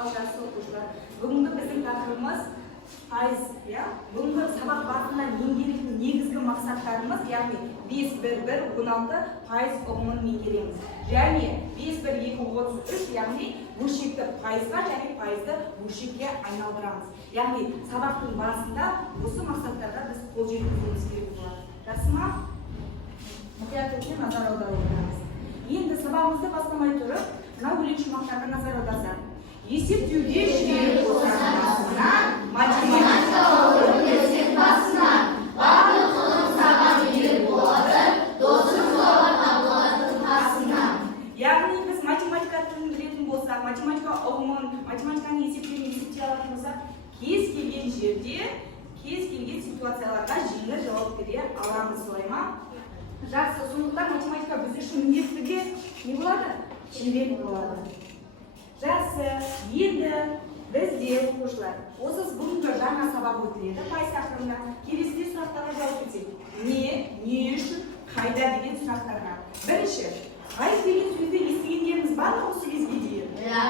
Ал жақсы оқушылар, бүгінгі біздің тақырыбымыз пайыз, иә? Бүгінгі сабақ барысында меңгеретін негізгі мақсаттарымыз, яғни 5-1-1-16 пайыз ұғымын меңгереміз. Және 5-1-2-33, яғни бөлшекті пайызға және пайызды бөлшекке айналдырамыз. Яғни сабақтың барысында осы мақсаттарға біз қол жеткізуіміз керек болады. Жақсы ма? Мұқият еткен назар аударуымыз. Енді сабағымызды бастамай тұрып, мына өлең шумақтарға назар аударсақ. Есептеуге жүйелі қосарынан, математика өңдесек басынан, барлық ғылым саған үйрет болады, досың зорға табылатын қасынан. Яғни біз математика тілін білетін болсақ, математика ұғымын, математиканың есептерін есептей алатын болсақ, кез келген жерде, кез келген ситуацияларға жеңіл жауап бере аламыз, солай ма? Жақсы, сондықтан математика біз үшін міндетті не болады? Шебер болады. Жақсы, енді бізде оқушылар, осы бүгінгі жаңа сабақ өтіледі, пайыз тақырыбына. Келесіде сұрақтарға жауап берсек, не үшін, қайда деген сұрақтарға. Бірінші, пайыз деген сөзді естігендеріңіз бар ма осы кезге дейін? Иә.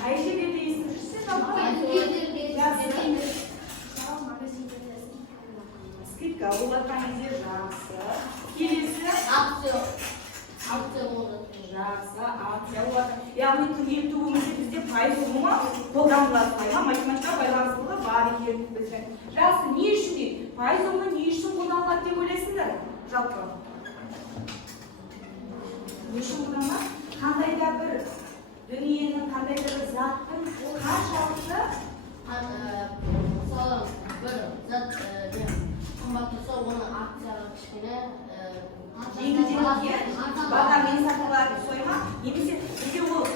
Қай жерлерде естіп жүрсіз? Скидка болатын кезде жақсы. Келесі акция болады. Жақсы, акция болады. Яғни күнделікті өмірде бізде пайыз ұғымы қолданылады. Математика байланыстылығы бар екен біздің. Жақсы, не үшін дейді? Пайыз ұғымы не үшін қолданылады деп ойлайсыңдар? Жалпы. Не үшін қолданылады? Қандай да бір дүниенің, қандай да бір заттың қаншалықты? Мысалы, бір зат қымбат болса, оны акцияға кішкене бағамен сатылады, сойма? Немесе бізде ол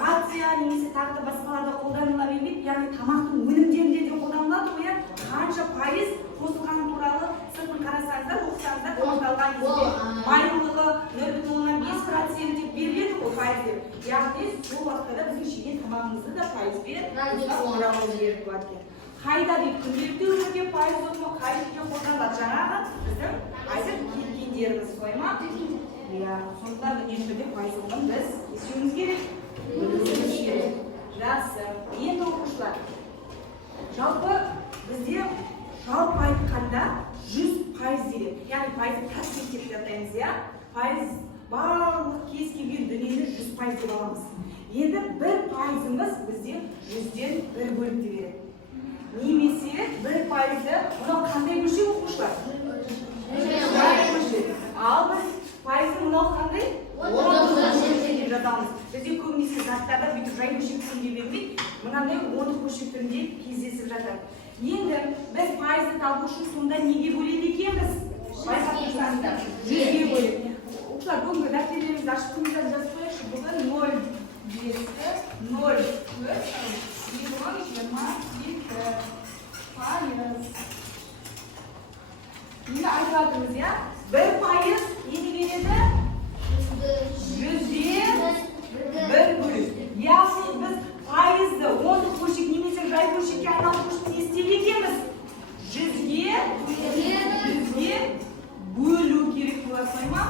акция, немесе тағы да басқаларда қолданыла бермейді, яғни тамақтың өнімдерінде де қолданылады ғой, қанша пайыз қосылғаны туралы сыртын қарасаңыздар, оқысаңыздар, қосылған кезде майлылығы 0,5% деп беріледі ғой пайыз деп. Яғни сол уақытта біздің жеген тамағымызды да пайызбен қосылғанымыз керек болады екен. Қайда дейді, күнделікті өмірде пайыз ұғымы қай жерде қолданылады? Жаңағы біздің айтып кеткендеріміз ғой ма? Иә, сондықтан дүниежүзінде пайыз ұғымын біз естуіміз керек. Білуіміз керек. Жақсы. Енді оқушылар, жалпы бізде жалпы айтқанда 100% дейді. Яғни пайызды процент деп жатаймыз, иә? Пайыз барлық кез келген дүниені 100% деп аламыз. Енді 1%-ымыз бізде 100-ден 1 бөлікті береді. Немесе 1%-ды, мынау қандай бөлшек оқушылар? Жай бөлшек. Ал 1%-ды мынау қандай? 10 бөлшек деп жатамыз. Бізде көбінесе заттарда бүйтіп жай бөлшек түрінде бермейді, мынандай 10 бөлшек түрінде кездесіп жатыр. Енді біз пайызды табу үшін сонда неге бөледі екенбіз? Байқап тұрсаңыздар, 100-ге бөледі. Оқушылар, бүгінгі дәптерлерімізді ашып көңілден жазып қояйықшы. Бүгін 0,5-0,4 пайыз. Енді айтып жатырмыз, иә? 1% нені береді? 100-ден 1 бөлік. Яғни біз пайызды 10 бөлшек немесе жай бөлшекке айналдыру үшін не істеп екенбіз? 100-ге бөлу керек болады ма?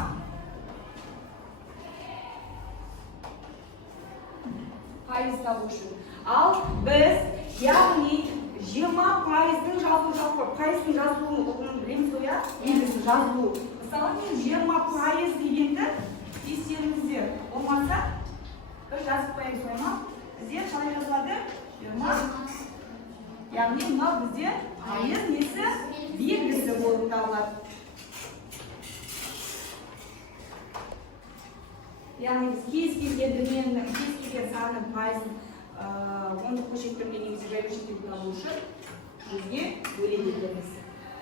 Пайыз табу үшін. Ал біз, яғни 20%-дің жазылуы, пайыздың жазылуын ұғымын білеміз ғой, иә? Негізі жазылуы. Мысалы, мен 20% дегенді естеріңізде болмаса, бір жазып қоямыз ғой ма? Бізде қалай жазылады? 20. Яғни, мынау бізде пайыз несі белгісі болып табылады. Яғни біз кез келген дүниенің, кез келген санның пайызын 10 бөлшектерге немесе жай бөлшектерге табу үшін 100-ге бөледі екенбіз.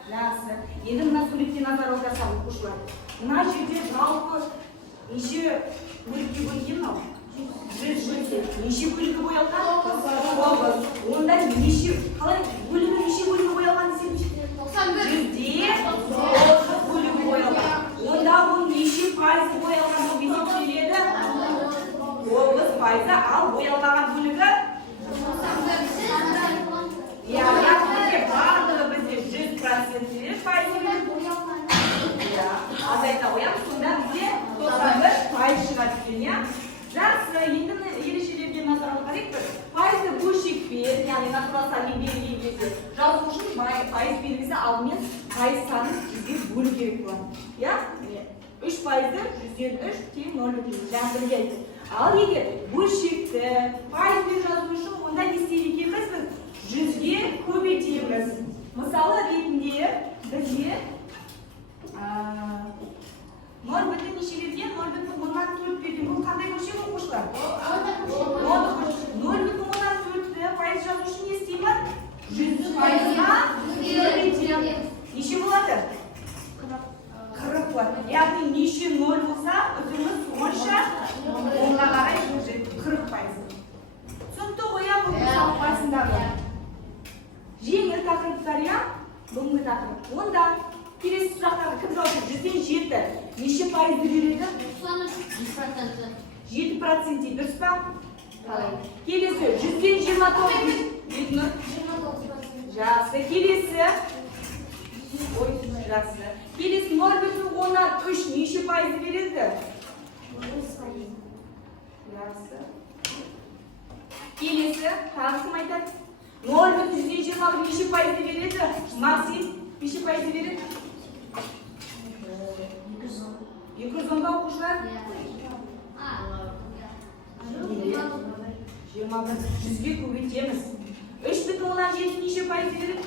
Жақсы. Енді мына суретке назар аударсақ оқушылар. Мына жерде жалпы неше бөлікке бөлінген мынау? 100 бөлік. Неше бөлігі боялған? 9. Онда неше, қалай бөлігі неше бөлігі боялған десеңізші? 100-де 9 бөлігі боялған. Онда бұл неше пайызы боялған болып есептеледі? 9%, ал боялмаған бөлігі? Яғни барлығы бізде 100% пайызымен боялған. Азайта қоямыз, сонда бізде 91% шығады екен, иә? Жақсы, енді ережелерге назар аударайық. пайыз санын 100-ге бөлу керек болады. Я? 3 пайызды 100-ден 3 тең 0,3. Жаңа бірге айтты. Ал егер бөлшекті пайызбен жазу үшін онда не істейді екенбіз біз? 100-ге көбейтеміз. Мысалы ретінде бізде 0 бүтін неше берген? 0 бүтін 4 берген. Бұл қандай бөлшек оқушылар? 0 бүтін 4-ті пайыз жазу үшін не істеймін? 100 пайызға көбейтеміз. Неше болады? 40 болады. Яғни неше 0 болса, өзіміз онша онға қарай 40 пайыз. Түсінікті қоя бұл мысал басындағы. Жеңіл тақырыптар, я? Бүгінгі тақырып. Онда келесі сұрақтарға кім жауап береді? 100-ден 7 неше пайызды береді? 7% дейді, дұрыс па? Келесі 100-ден 29 жақсы. Келесі жақсы. Келесі 0,3 неше пайызды береді? Жақсы. Келесі тағы кім айтады? 0,121 неше пайызды береді? Максим неше пайызды береді? 210-ға оқушылар? 100-ге көбейтеміз. 3,7 неше пайызды береді?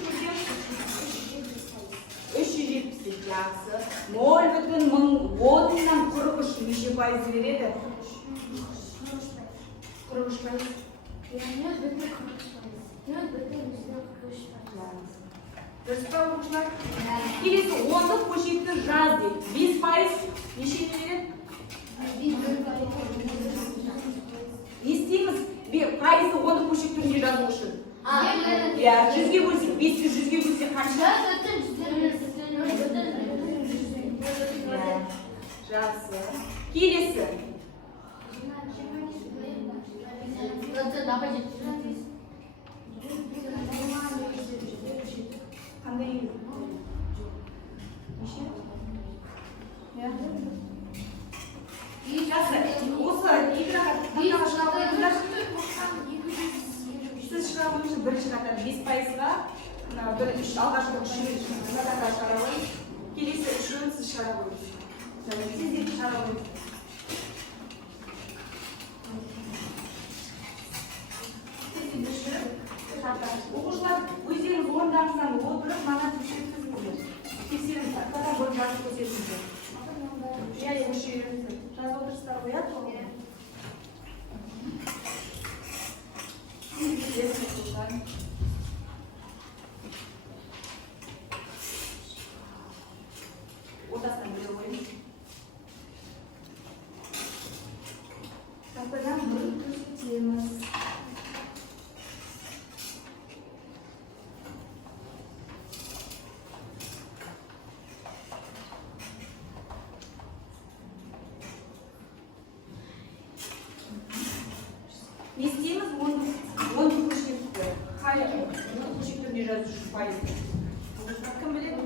370 жақсы. 0,1043 неше пайызды береді? 43 пайыз. Дұрыс па оқушылар? Келесі 10-ды көшетті жаз дейді. 5 пайыз неше береді? Не істейміз? Пайызды 10-ды көшет түрінде жазу үшін. 100-ге бөлсек, 5-ті 100-ге бөлсек қанша? Жақсы. Келесі. Қандай ел? Неше? Жақсы. Осы экранға шыға қойыңыздар. Сіз шыға қойыңыз бірінші қатар 5 пайызға алғашқы үшінші қатарға шығара қойыңыз. Келесі үшінші сіз шығара қойыңыз. Сіздер шығара қойыңыз. Оқушылар өздеріңіз орындарыңыздан отырып, мана тексеріңіздер. Тексеріңіз, қатар болып жазып көрсетіңіздер. Иә, өше үйреніңіздер. Жазып отырсыздар ғой, ортасынан біреу қойыңыз. Тақтадан бұрын көрсетеміз. Не істейміз? 10-ды көшетті. Қай 10-ды көшеттеріне жазу үшін пайызды. Кім біледі?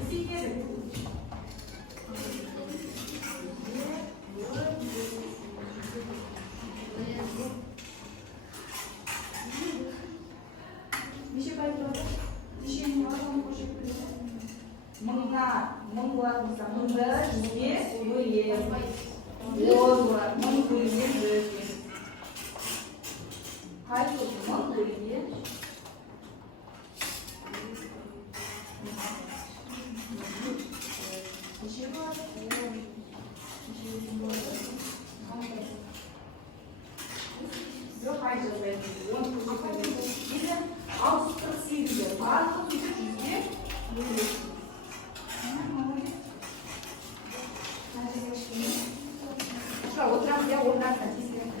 Есейтеді. Неше пайыз болады? Неше мың көшетті? Мыңға, мың болатын болса, 1000-ды 100-ге бөлеміз. 10 болады, 1000 бөлінген 100. Қай болды? 1000 бөлінген. Неше болады? Жоқ, қай жазайын? 10 көшетті. 648-ді. Барлығы 100-ге бөлінген. Отырамыз, я орнатқан тезірек.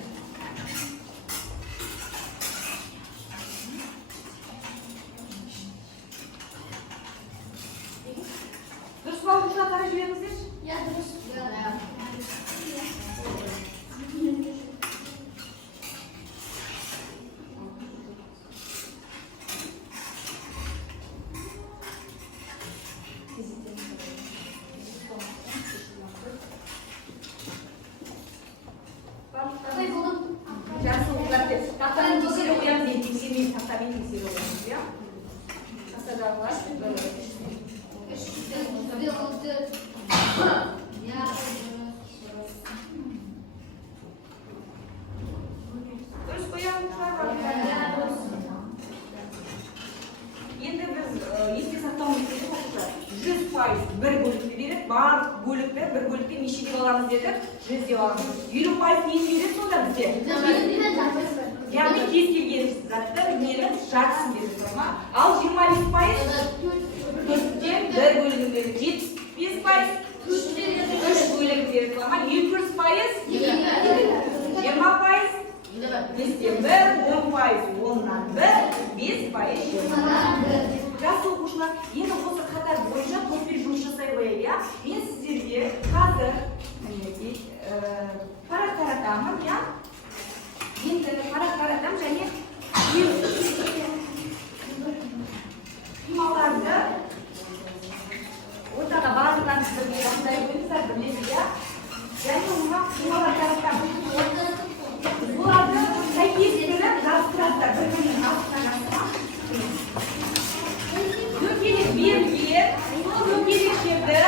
Дұрыс па оқушыға қарай жіберіңіздер? Иә, дұрыс. Енді біз есте сақтауымыз керек оқушылар. 100% бір бөлікті береді, барлық бөлікті бір бөлікке неше деп аламыз дедік? 100 деп аламыз. 50% нені береді сонда бізде? Яғни кез келген затты нені жартысын береді, ма? Ал 25% төрттен бір бөлігін береді. 75% үш бөлігін береді, ма? 200% 20% бестен бір, 10% оннан бір, 5% жақсы оқушылар, енді осы қатар бойынша топпен жұмыс жасай қояйық, иә? Мен сіздерге қазір парақ таратамын, иә? Енді парақ таратамын және қималарды ортаға барлықтарыңыз бірге жағдай қойыңыздар, бірлесіп, иә? Және оған қималар таратамын. Бұларды сәйкестіріп жабыстырасыздар, бір-бірінің астына жабыстырам. Дөңгелек берілген, сол дөңгелектерді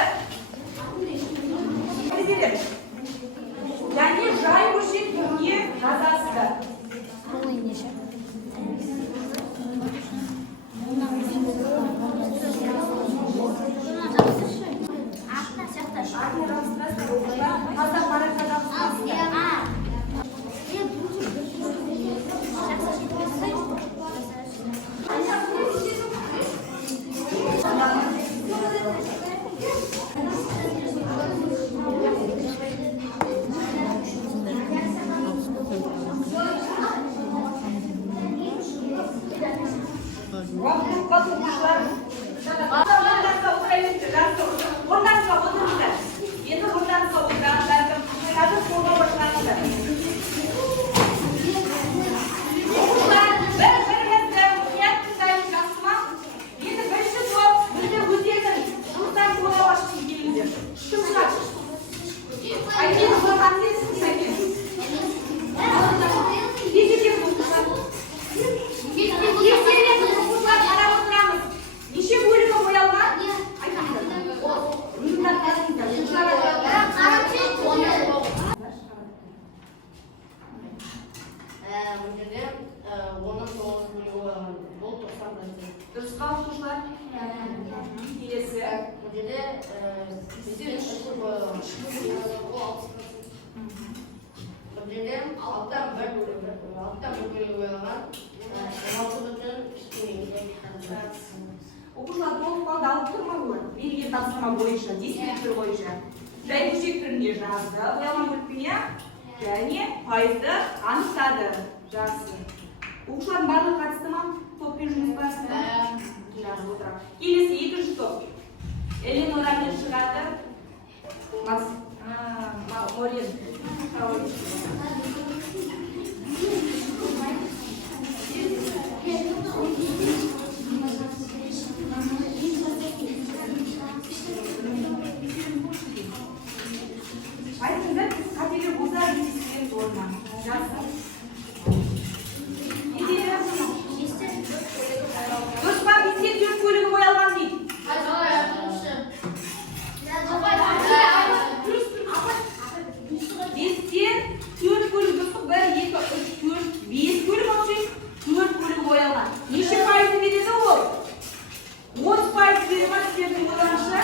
және жай өлшектерге жазасыздар. Дұрысқа оқушылар келесі. Алттан бір бөлігі ойылған. Оқушылар толық балды алып тұрма ғой. Берген тапсырма бойынша, дискрипtor бойынша. Жай өлшектеріне жазды, боялған бөлікпіне және пайызды анықтады. Жақсы. Оқушылардың барлығы қатысты ма? Топпен жұмыс барысында? Жазып отырам. Келесі екінші топ. Эленора мен шығады. Морен. Айтыңдар, қателер болса естен болма. Жақсы. Дұрыс па, бізге 4 бөлігі боялған дейді. Бестен 4 бөлігі, 1, 2, 3, 4, 5 бөлігі olacak. 4 бөлігі боялған. Неше пайызы береді ол? 30% береді ма сіздердің ойларыңызша?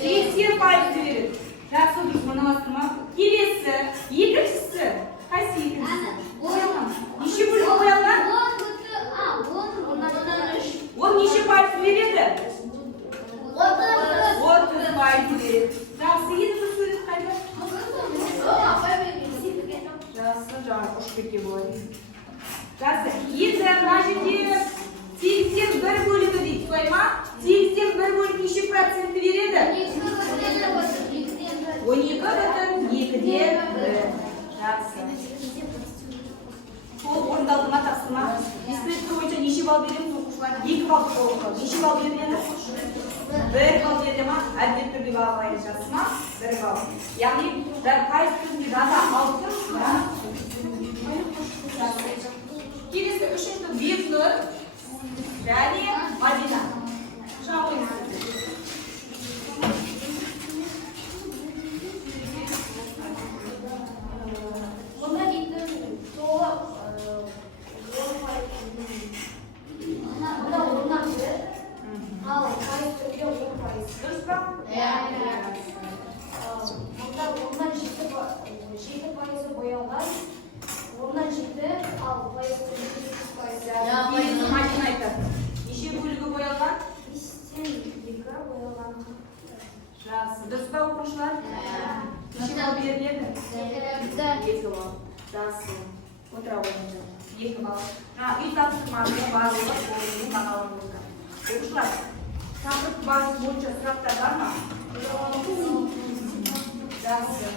80% береді. Жақсы дұрыс, мыналастырма. Келесі, екіншісі. Қайсы екіншісі? Боялған. Неше бөлігі боялған? Ол неше пайыз береді? 30% береді. Жақсы, енді сөйлеп қайда? Жақсы, жаңа ұшып кеткен болады. Жақсы, енді мына жерде 81 бөлігі дейді, солай ма? 81 бөлігі неше проценті береді? 12,2-ден 1. Жақсы. Толық орындалды ма тапсырма? Дискрипtor бойынша неше балл береміз оқушылар? 2 балл толық. Неше балл береді? 1 балл береді ма? Әділетті түрде бағалайды, жақсы ма? 1 балл. Яғни пайыз түрінде жаза алып тұр. Келесі үшінші Бекнұр және Мадина. Шыға қойыңыз. екі балл. Жақсы. Отыра қойыңыздар. 2 балл. Үй тапсырмасының барлығы орынды бағалануда. Оқушылар, тақырып базы бойынша сұрақтар бар ма? Жақсы.